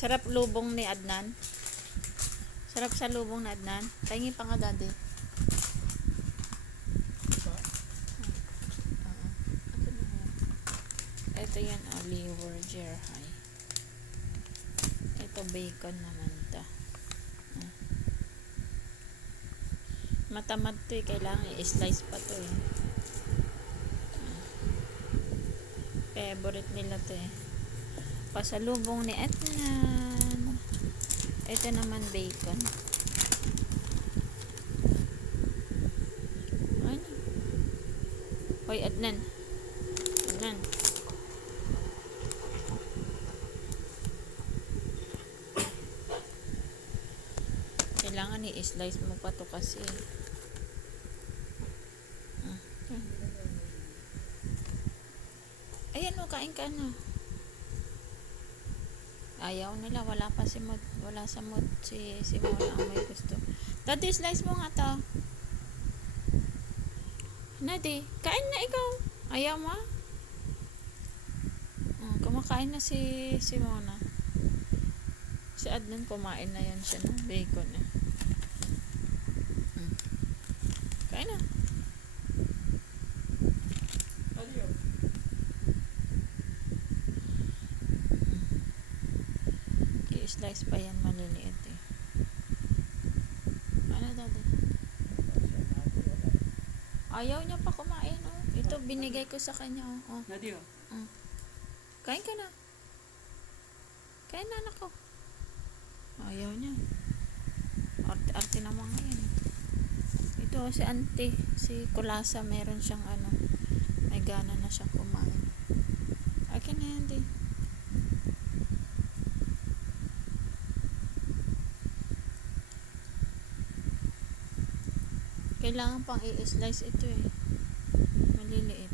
Sarap lubong ni Adnan. Sarap sa lubong ni Adnan. Tahingi pa nga, daddy. Ito yan, liver jerhay. Ito bacon naman ta. Matamad to eh. Kailangan i-slice pa to eh. Favorite nila to eh. Pasalubong ni Adnan. Ito naman bacon. Ano? Hoy Adnan. Adnan. Kailangan i-slice mo pa to kasi. Ayan o, kain ka na. Ayaw nila, wala pa si mood, wala sa mood si Mona ang may gusto. Daddy, slice mo nga to. Daddy, kain na ikaw. Ayaw mo? Kumakain na si Mona. Si Adnan kumain na yan siya ng bacon eh. Kain na. I-slice pa yan maliliit eh. Ano daddy? Ayaw niya pa kumain oh. Ito binigay ko sa kanya oh. Daddy oh. Kain ka na. Kain na anak ko. Ayaw niya. Arte naman ngayon. Ito si auntie, si Kulasa, meron siyang ano, may gana na siyang kumain. Akin na yan din. Kailangan pang i-slice ito eh. Maliliit.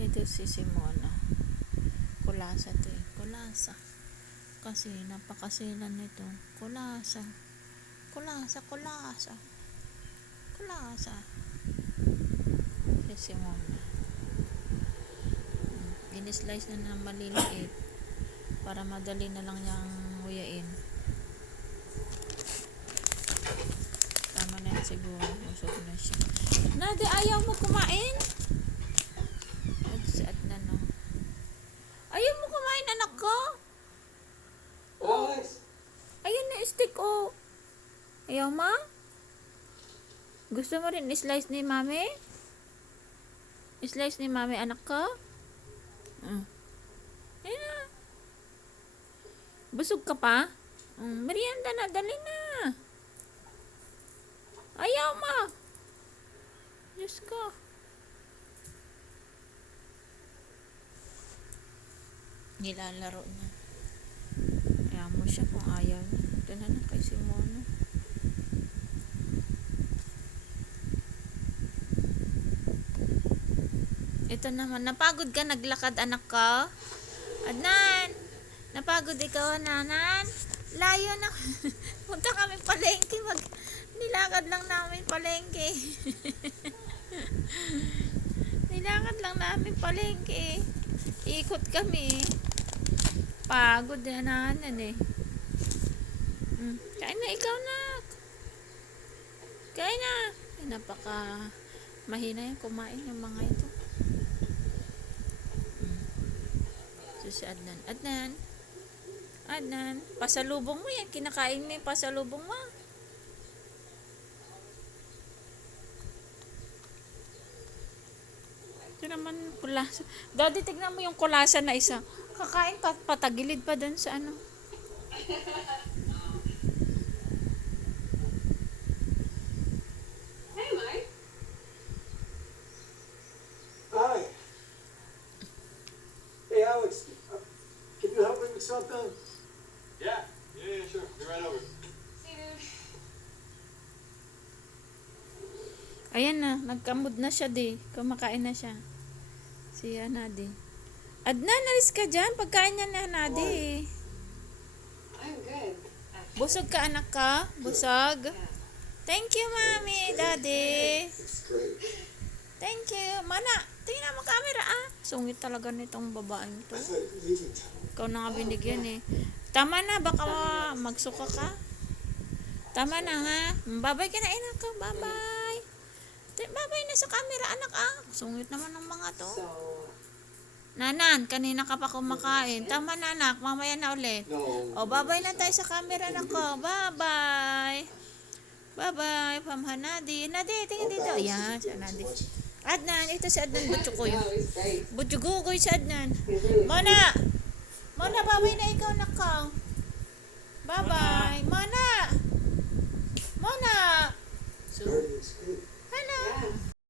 Ito si Simona. Kulasa to eh. Kulasa. Kasi napakasilan nito. Kulasa. Kulasa. Si Simona. In-slice na ng maliliit para madali na lang niyang huyain. Tama na yan siguro. Busog na siya. Nadi, ayaw mo kumain? At na no. Ayaw mo kumain anak ko? Oh. Ayun na stick oh. Ayaw ma? Gusto mo rin i-slice ni mami? I-slice ni mami anak ko? Ayun na. Busog ka pa? Merienda na, dali na. Ayaw ma. Diyos ko. Nilalaro na. Ayaw mo siya kung ayaw niya. Ito na na kay Simona. Ito naman. Napagod ka naglakad anak ko? Adnan! Napagod ikaw nanan? Layo na. Punta kami palengke. Nilakad lang namin palengke. Nilakad lang namin palengke. Ikot kami. Pagod na nanan eh. Kain na ikaw na. Kain na. Ay, napaka mahina yung kumain yung mga ito. So si Adnan. Adnan, pasalubong mo yan. Kinakain mo yung pasalubong mo. Ito naman kulasa. Daddy, tignan mo yung kulasa na isa. Kakain pa, patagilid pa dun sa ano. Hey Mike. Hi. Hey Alex, can you help me with something? Yeah, sure. Be right over. Ayan na, nagkamod na siya di. Kumakain na siya. Si Hanadi. Adnan, alis ka dyan. Pagkain niya na Hanadi. I'm good. Busog ka anak ka? Busog? Thank you, Mami, Daddy. It's great. Thank you. Mana, tingnan mo camera ah. Sungit talaga nitong babaeng to. I thought you were leaving town. Ikaw na nga binigyan eh. Tama na, baka magsuka ka. Tama na ha. Babay ka na anak ko. Babay. Babay na sa camera anak ah. Sungit naman ng mga to. So, Nanan, kanina ka pa kumakain. Tama na anak, mamaya na ulit. No. O, babay na tayo sa camera anak ko. Bye-bye. Bye-bye, Pamhanadi. Nadi, tingin dito. Ayan, si Nadi. Adnan, ito si Adnan Butchukoy. no, he's great. Butchukoy si Adnan. He's really Mona! Mona, babay na ikaw anak ko. Bye-bye. Mona! Mona! So, Dirty escape.